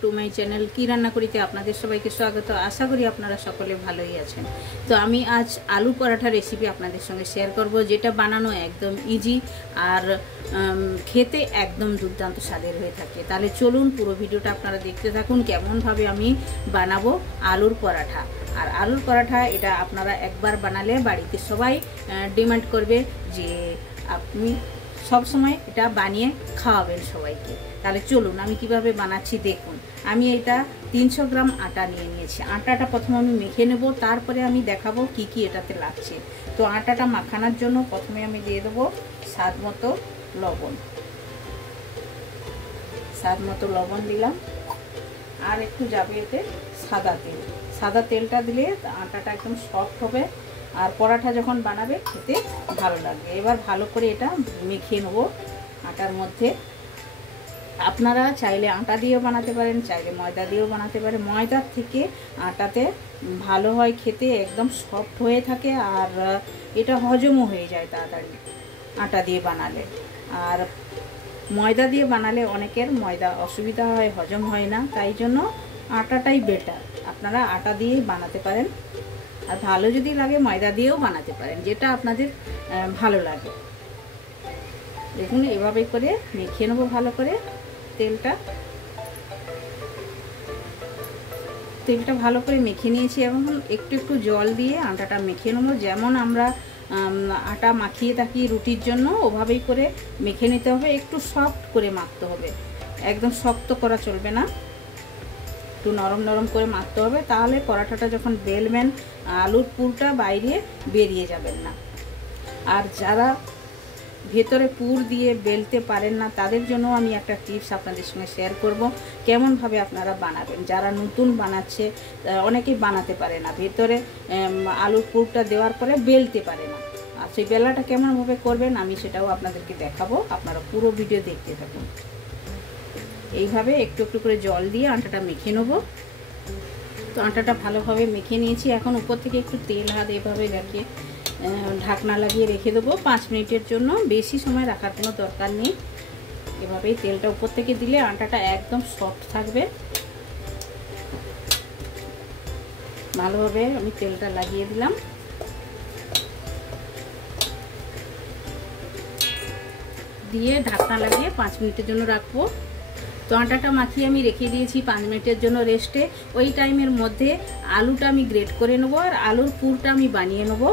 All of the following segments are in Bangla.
টু মাই চ্যানেল কি রান্না করিতে আপনাদের সবাইকে স্বাগত। আশা করি আপনারা সকলে ভালোই আছেন। তো আমি আজ আলু পরাঠা রেসিপি আপনাদের সঙ্গে শেয়ার করব, যেটা বানানো একদম ইজি আর খেতে একদম দুর্দান্ত স্বাদের হয়ে থাকে। তাহলে চলুন পুরো ভিডিওটা আপনারা দেখতে থাকুন কেমনভাবে আমি বানাবো আলুর পরাঠা। আর আলুর পরাঠা এটা আপনারা একবার বানালে বাড়িতে সবাই ডিমান্ড করবে যে আপনি সব সময় এটা বানিয়ে খাওয়াবেন সবাইকে। তাহলে চলুন আমি কিভাবে বানাচ্ছি দেখুন। আমি এটা 300 গ্রাম আটা নিয়ে নিয়েছি। আটাটা প্রথমে আমি মেখে নেব, তারপরে আমি দেখাবো কি কি এটাতে লাগছে। তো আটাটা মাখানোর জন্য প্রথমে আমি দিয়ে দেবো স্বাদ মতো লবণ। স্বাদ মতো লবণ দিলাম, আর একটু যাবে এতে সাদা তেল। সাদা তেলটা দিলে আটাটা একদম সফট হবে আর পরাঠা যখন বানাবে খেতে ভালো লাগবে। এবার ভালো করে এটা মেখে নেব আটার মধ্যে। আপনারা চাইলে আটা দিয়েও বানাতে পারেন, চাইলে ময়দা দিয়েও বানাতে পারেন। ময়দার থেকে আটাতে ভালো হয় খেতে, একদম সফট হয়ে থাকে আর এটা হজমও হয়ে যায় তাড়াতাড়ি আটা দিয়ে বানালে। আর ময়দা দিয়ে বানালে অনেকের ময়দা অসুবিধা হয়, হজম হয় না, তাই জন্য আটাটাই বেটার। আপনারা আটা দিয়েই বানাতে পারেন, আর ভালো যদি লাগে ময়দা দিয়েও বানাতে পারেন, যেটা আপনাদের ভালো লাগে। দেখুন এভাবে করে মেখে নেবো ভালো করে। তেলটা ভালো করে মেখে নিয়েছি এবং একটু একটু জল দিয়ে আটাটা মেখে নেবো। যেমন আমরা আটা মাখিয়ে থাকি রুটির জন্য, ওভাবেই করে মেখে নিতে হবে। একটু সফট করে মাখতে হবে, একদম শক্ত করা চলবে না, একটু নরম নরম করে মাখতে হবে। তাহলে পরাঠাটা যখন বেলবেন আলুর পুরটা বাইরে বেরিয়ে যাবেন না। আর যারা ভেতরে পুর দিয়ে বেলতে পারেন না তাদের জন্য আমি একটা টিপস আপনাদের সঙ্গে শেয়ার করব, কেমনভাবে আপনারা বানাবেন। যারা নতুন বানাচ্ছে অনেকেই বানাতে পারে না, ভেতরে আলুর পুরটা দেওয়ার পরে বেলতে পারে না। আর সেই বেলাটা কেমনভাবে করবেন আমি সেটাও আপনাদেরকে দেখাবো, আপনারা পুরো ভিডিও দেখতে থাকুন। এইভাবে একটু একটু করে জল দিয়ে আটাটা মেখে নেবো। তো আটাটা ভালোভাবে মেখে নিয়েছি। এখন উপর থেকে একটু তেল হাত এভাবে লাগিয়ে ঢাকনা লাগিয়ে রেখে দেবো 5 মিনিটের জন্য। বেশি সময় রাখার কোনো দরকার নেই। এভাবেই তেলটা উপর থেকে দিলে আটাটা একদম সফট থাকবে। ভালোভাবে আমি তেলটা লাগিয়ে দিলাম, দিয়ে ঢাকনা লাগিয়ে 5 মিনিটের জন্য রাখবো। তো আটাটা মাখিয়ে আমি রেখে দিয়েছি 5 মিনিটের জন্য রেস্টে। ওই টাইমের মধ্যে আলুটা আমি গ্রেট করে নেবো আর আলুর পুরটা আমি বানিয়ে নেবো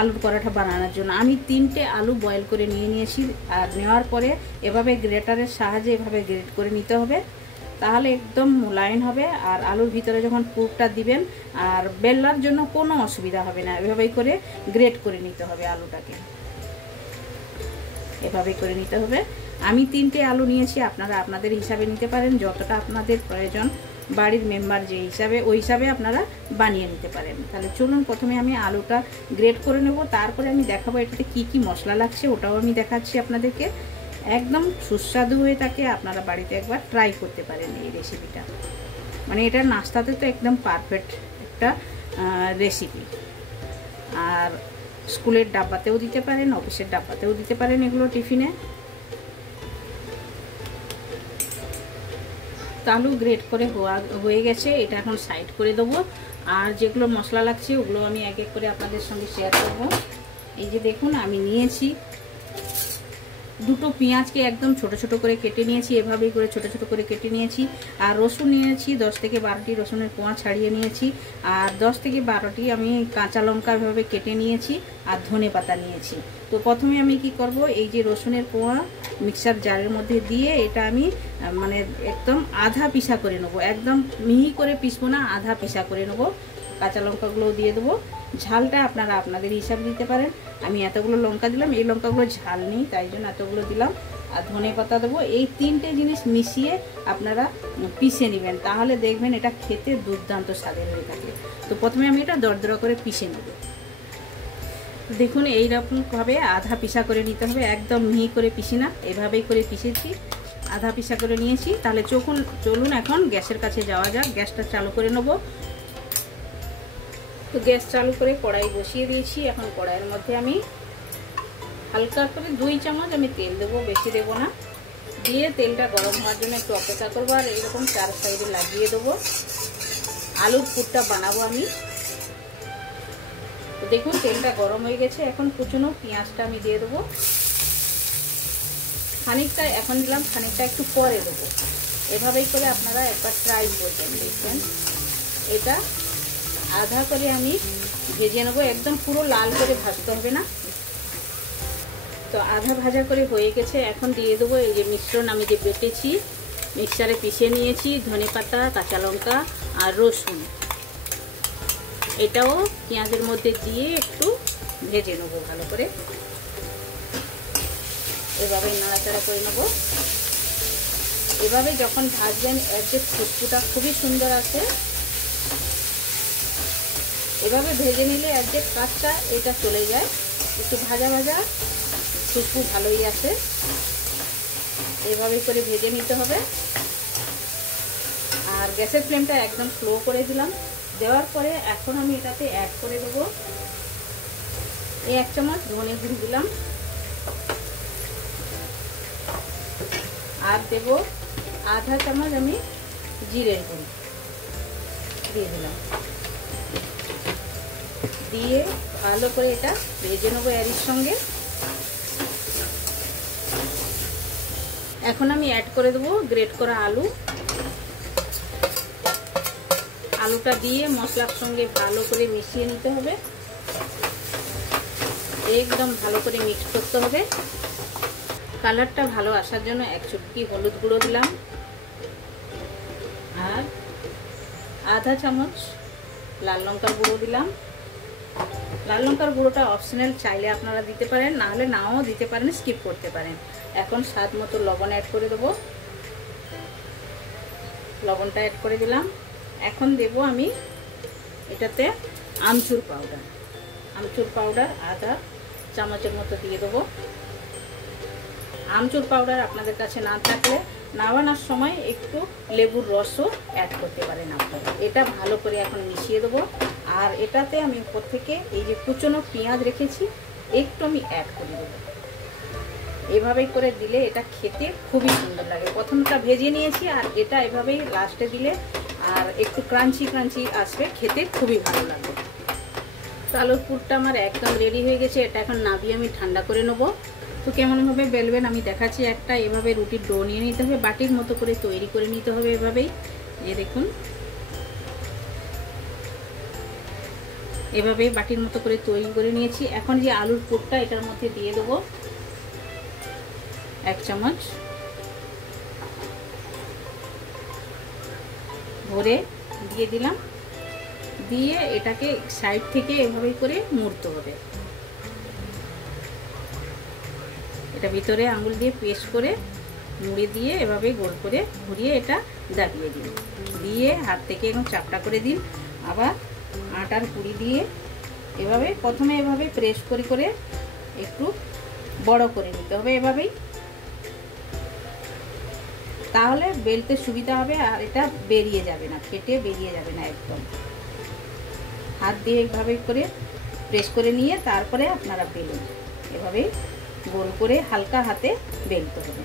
আলুর পরাঠা বানানোর জন্য। আমি 3টে আলু বয়েল করে নিয়েছি। আর নেওয়ার পরে এভাবে গ্রেটারের সাহায্যে এভাবে গ্রেট করে নিতে হবে, তাহলে একদম মোলায়েম হবে। আর আলুর ভিতরে যখন পুরটা দিবেন আর বেলার জন্য কোনো অসুবিধা হবে না। এভাবেই করে গ্রেট করে নিতে হবে আলুটাকে, এভাবেই করে নিতে হবে। আমি 3টে আলু নিয়েছি, আপনারা আপনাদের হিসাবে নিতে পারেন, যতটা আপনাদের প্রয়োজন বাড়ির মেম্বার যে হিসাবে ওই হিসাবে আপনারা বানিয়ে নিতে পারেন। তাহলে চলুন প্রথমে আমি আলুটা গ্রেট করে নেব, তারপরে আমি দেখাবো এটাতে কি কি মশলা লাগছে, ওটাও আমি দেখাচ্ছি আপনাদেরকে। একদম সুস্বাদু হয়ে থাকে, আপনারা বাড়িতে একবার ট্রাই করতে পারেন এই রেসিপিটা। মানে এটা নাস্তাতে তো একদম পারফেক্ট একটা রেসিপি। আর স্কুলের ডাব্বাতেও দিতে পারেন, অফিসের ডাব্বাতেও দিতে পারেন এগুলো টিফিনে। আলু গ্রেট করে হয়ে গেছে, এটা এখন সাইড করে দেবো। আর যেগুলো মশলা লাগছে ওগুলো আমি এক এক করে আপনাদের সঙ্গে শেয়ার করব। এই যে দেখুন আমি নিয়েছি 2টো পেঁয়াজকে একদম ছোট ছোট করে কেটে নিয়েছি, এভাবেই করে ছোট ছোট করে কেটে নিয়েছি। আর রসুন নিয়েছি 10 থেকে 12টি রসুনের কোয়া ছাড়িয়ে নিয়েছি। আর 10 থেকে 12টি আমি কাঁচা লঙ্কা এভাবে কেটে নিয়েছি। আর ধনে পাতা নিয়েছি। তো প্রথমে আমি কি করব, এই যে রসুনের কোয়া মিক্সার জারের মধ্যে দিয়ে এটা আমি মানে একদম আধা পিসা করে নেবো, একদম মিহি করে পিসবো না, আধা পিসা করে নেবো। কাঁচা লঙ্কাগুলোও দিয়ে দেবো। ঝালটা আপনারা আপনাদের হিসাবে দিতে পারেন। আমি এতগুলো লঙ্কা দিলাম, এই লঙ্কাগুলো ঝাল নেই তাই জন্য এতগুলো দিলাম। আর ধনে পাতা দেবো। এই 3টে জিনিস মিশিয়ে আপনারা পিষে নেবেন, তাহলে দেখবেন এটা খেতে দুর্দান্ত স্বাদের হয়ে থাকে। তো প্রথমে আমি এটা দরদরা করে পিষে নেব। দেখুন এইরকমভাবে আধা পিসা করে নিতে হবে, একদম মিহি করে পিষি না, এভাবেই করে পিষেছি, আধা পিসা করে নিয়েছি। তাহলে চলুন এখন গ্যাসের কাছে যাওয়া যাক। গ্যাসটা চালু করে নেব। তো গ্যাস চালু করে কড়াই বসিয়ে দিয়েছি। এখন কড়াইয়ের মধ্যে আমি হালকা করে 2 চামচ আমি তেল দেবো, বেশি দেবো না। দিয়ে তেলটা গরম হওয়ার জন্য একটু অপেক্ষা করবো। আর এরকম 4 সাইডে লাগিয়ে দেবো। আলুর পুরটা বানাবো আমি। তো দেখুন তেলটা গরম হয়ে গেছে। এখন কুচনো পেঁয়াজটা আমি দিয়ে দেবো। খানিকটা এখন দিলাম, খানিকটা একটু পরে দেবো। এভাবেই করে আপনারা একবার ট্রাই করবেন। দেখবেন এটা আধা করে আমি ভেজে নেবো, একদম পুরো লাল করে ভাজতে হবে না। তো আধা ভাজা করে হয়ে গেছে। এখন দিয়ে দেবো এই যে মিশ্রণ আমি যে বেটেছি, মিক্সারে পিষে নিয়েছি, ধনেপাতা, কাঁচা লঙ্কা আর রসুন, এটাও পেঁয়াজের মধ্যে দিয়ে একটু ভেজে নেবো ভালো করে। এভাবে নাড়াচাড়া করে নেবো। এভাবে যখন ভাজবেন এর যে খুশবুটা খুবই সুন্দর আসে। এভাবে ভেজে নিলে এর যে কাঁচটা এটা চলে যায়, একটু ভাজা ভাজা খুশবু ভালোই আসে। এভাবে করে ভেজে নিতে হবে। আর গ্যাসের ফ্লেমটা একদম স্লো করে দিলাম। দেওয়ার পরে এখন আমি এটাতে অ্যাড করে দেবো এই 1 চামচ ধনে গুঁড়ো দিলাম, আর দেব আধা চামচ আমি জিরের গুঁড়ো দিয়ে দিলাম। দিয়ে ভালো করে এটা ভেজে নেবো এর সঙ্গে। এখন আমি অ্যাড করে দেবো গ্রেট করা আলু। আলুটা দিয়ে মশলার সঙ্গে ভালো করে মিশিয়ে নিতে হবে। একদম ভালো করে মিক্স করতে হবে। কালারটা ভালো আসার জন্য 1 চুটকি হলুদ গুঁড়ো দিলাম, আর আধা চামচ লাল লঙ্কার গুঁড়ো দিলাম। লাল লঙ্কার গুঁড়োটা অপশনাল, চাইলে আপনারা দিতে পারেন, না হলে নাও দিতে পারেন, স্কিপ করতে পারেন। এখন স্বাদ মতো লবণ অ্যাড করে দেবো। লবণটা অ্যাড করে দিলাম। এখন দেব আমি এটাতে আমচুর পাউডার। আমচুর পাউডার আধা চামচের মতো দিয়ে দেবো। আমচুর পাউডার আপনাদের কাছে না থাকলে নামানোর সময় একটু লেবুর রসও অ্যাড করতে পারেন আপনারা। এটা ভালো করে এখন মিশিয়ে দেবো। আর এটাতে আমি উপর থেকে এই যে কুচনো পেঁয়াজ রেখেছি একটু আমি অ্যাড করে দেবো। এভাবেই করে দিলে এটা খেতে খুবই সুন্দর লাগে। প্রথমটা ভেজে নিয়েছি, আর এটা এভাবেই লাস্টে দিলে আর একটু ক্রাঞ্চি ক্রাঞ্চি আসবে, খেতে খুবই ভালো লাগবে। তো আলুর পুরটা আমার একদম রেডি হয়ে গেছে। এটা এখন নামিয়ে আমি ঠান্ডা করে নেবো। তো কেমনভাবে বেলবেন আমি দেখাচ্ছি। একটা এভাবে রুটির ডো নিয়ে নিতে হবে, বাটির মতো করে তৈরি করে নিতে হবে এভাবেই। এই দেখুন এভাবেই বাটির মতো করে তৈরি করে নিয়েছি। এখন যে আলুর পুরটা এটার মধ্যে দিয়ে দেবো 1 চামচ ভরে দিয়ে দিলাম। দিয়ে এটাকে সাইড থেকে এভাবেই করে মুড়তে হবে। এটা ভিতরে আঙুল দিয়ে পেস্ট করে মুড়ে দিয়ে এভাবে গোল করে ঘুরিয়ে এটা দাবিয়ে দিন। দিয়ে হাত থেকে এবং চাপটা করে দিন। আবার আটার পুরি দিয়ে এভাবে প্রথমে এভাবে প্রেস করে করে একটু বড় করে নিতে হবে এভাবেই, তাহলে বেলতে সুবিধা হবে। আর এটা বেরিয়ে যাবে না, ফেটে বেরিয়ে যাবে না একদম। হাত দিয়ে এভাবে করে প্রেস করে নিয়ে তারপরে আপনারা বেলুন। এভাবে গোল করে হালকা হাতে বেলতে হবে।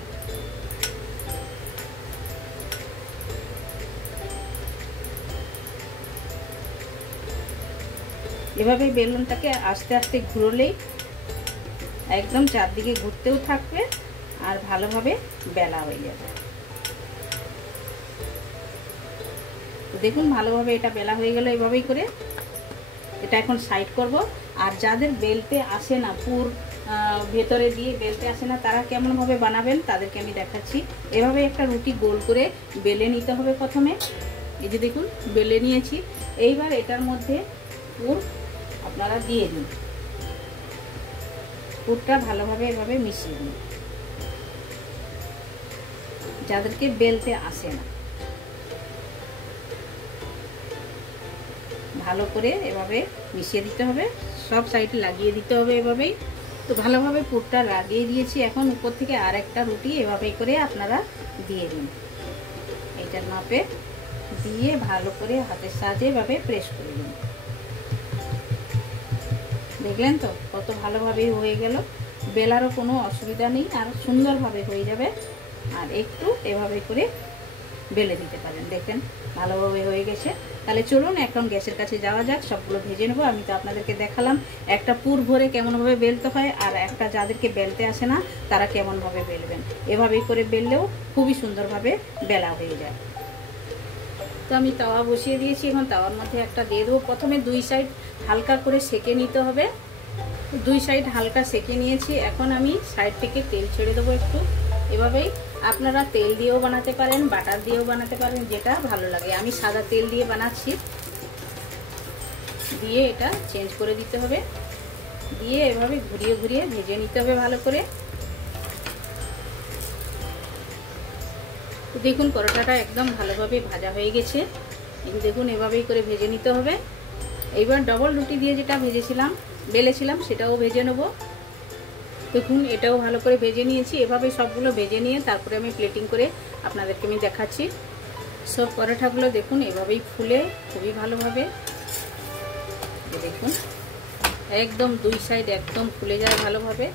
এভাবে বেলুনটাকে আস্তে আস্তে ঘুরলেই একদম চারদিকে ঘুরতেও থাকবে আর ভালোভাবে বেলা হয়ে যাবে। তো দেখুন ভালোভাবে এটা বেলা হয়ে গেল। এভাবেই করে এটা এখন সাইড করব। আর যাদের বেলতে আসে না, পুর ভেতরে দিয়ে বেলতে আসে না, তারা কেমনভাবে বানাবেন তাদেরকে আমি দেখাচ্ছি। এভাবে একটা রুটি গোল করে বেলে নিতে হবে প্রথমে। এই যে দেখুন বেলে নিয়েছি। এইবার এটার মধ্যে পুর আপনারা দিয়ে দিন। পুরটা ভালোভাবে এভাবে মিশিয়ে দিন। যাদেরকে বেলতে আসে না, ভালো করে এভাবে মিশিয়ে দিতে হবে, সব সাইডে লাগিয়ে দিতে হবে এভাবেই। তো ভালোভাবে পুরটা লাগিয়ে দিয়েছি। এখন উপর থেকে আর একটা রুটি এভাবে করে আপনারা দিয়ে দিন। এইটার মাপে দিয়ে ভালো করে হাতের সাহায্যে এভাবে প্রেস করে দিন। দেখলেন তো কত ভালোভাবে হয়ে গেল। বেলারও কোনো অসুবিধা নেই, আর সুন্দরভাবে হয়ে যাবে। আর একটু এভাবে করে বেলে দিতে পারেন। দেখেন ভালোভাবে হয়ে গেছে। তাহলে চলুন এখন গ্যাসের কাছে যাওয়া যাক, সবগুলো ভেজে নেবো। আমি তো আপনাদেরকে দেখালাম একটা পুর ভরে কেমনভাবে বেলতে হয়, আর একটা যাদেরকে বেলতে আসে না তারা কেমনভাবে বেলবেন। এভাবেই করে বেললেও খুবই সুন্দরভাবে বেলা হয়ে যায়। তো আমি তাওয়া বসিয়ে দিয়েছি, এখন তাওয়ার মধ্যে একটা দিয়ে দেবো। প্রথমে দুই সাইড হালকা করে সেঁকে নিতে হবে। দুই সাইড হালকা সেঁকে নিয়েছি, এখন আমি সাইড থেকে তেল ছেড়ে দেবো একটু। এভাবেই আপনারা তেল দিয়েও বানাতে পারেন, বাটার দিয়েও বানাতে পারেন, যেটা ভালো লাগে। আমি সাদা তেল দিয়ে বানাচ্ছি। দিয়ে এটা চেঞ্জ করে দিতে হবে, দিয়ে এভাবে ঘুরিয়ে ঘুরিয়ে ভেজে নিতে হবে ভালো করে। তো দেখুন পরোটাটা একদম ভালোভাবে ভাজা হয়ে গেছে। দেখুন এভাবেই করে ভেজে নিতে হবে। এইবার ডবল রুটি দিয়ে যেটা ভেজেছিলাম বেলেছিলাম সেটাও ভেজে নেব। দেখুন এটাও ভালো করে ভেজে নিয়েছি। এভাবে সবগুলো ভেজে নিয়ে তারপরে আমি প্লেটিং করে আপনাদেরকে আমি দেখাচ্ছি। সব পরোটাগুলো দেখুন এভাবেই ফুলে খুবই ভালোভাবে, দেখুন একদম দুই সাইড একদম ফুলে যায় ভালোভাবে।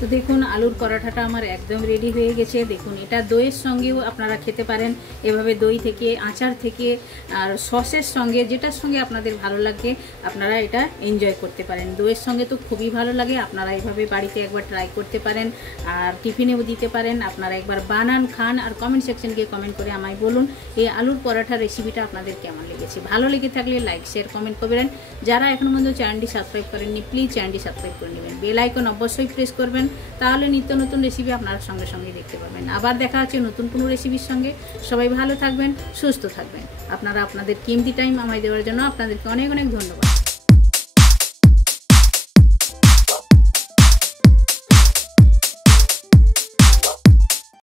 তো দেখুন আলুর পরোটাটা আমার একদম রেডি হয়ে গেছে। দেখুন এটা দইয়ের সঙ্গেও আপনারা খেতে পারেন। এভাবে দই থেকে, আচার থেকে, আর সসের সঙ্গে, যেটার সঙ্গে আপনাদের ভালো লাগে আপনারা এটা এনজয় করতে পারেন। দইয়ের সঙ্গে তো খুবই ভালো লাগে। আপনারা এইভাবে বাড়িতে একবার ট্রাই করতে পারেন, আর টিফিনেও দিতে পারেন। আপনারা একবার বানান, খান, আর কমেন্ট সেকশন গিয়ে কমেন্ট করে আমায় বলুন এই আলুর পরোটা রেসিপিটা আপনাদের কেমন লেগেছে। ভালো লেগে থাকলে লাইক, শেয়ার, কমেন্ট করবেন। যারা এখনো পর্যন্ত চ্যানেলটি সাবস্ক্রাইব করেননি প্লিজ চ্যানেলটি সাবস্ক্রাইব করে নেবেন। বেল আইকন অবশ্যই প্রেস করবেন, তাহলে নিত্য নতুন রেসিপি আপনারা সঙ্গে সঙ্গে দেখতে পাবেন। আবার দেখা হচ্ছে নতুন কোনো রেসিপির সঙ্গে। সবাই ভালো থাকবেন, সুস্থ থাকবেন। আপনারা আপনাদের কিমতি টাইম আমায় দেওয়ার জন্য আপনাদেরকে অনেক অনেক ধন্যবাদ।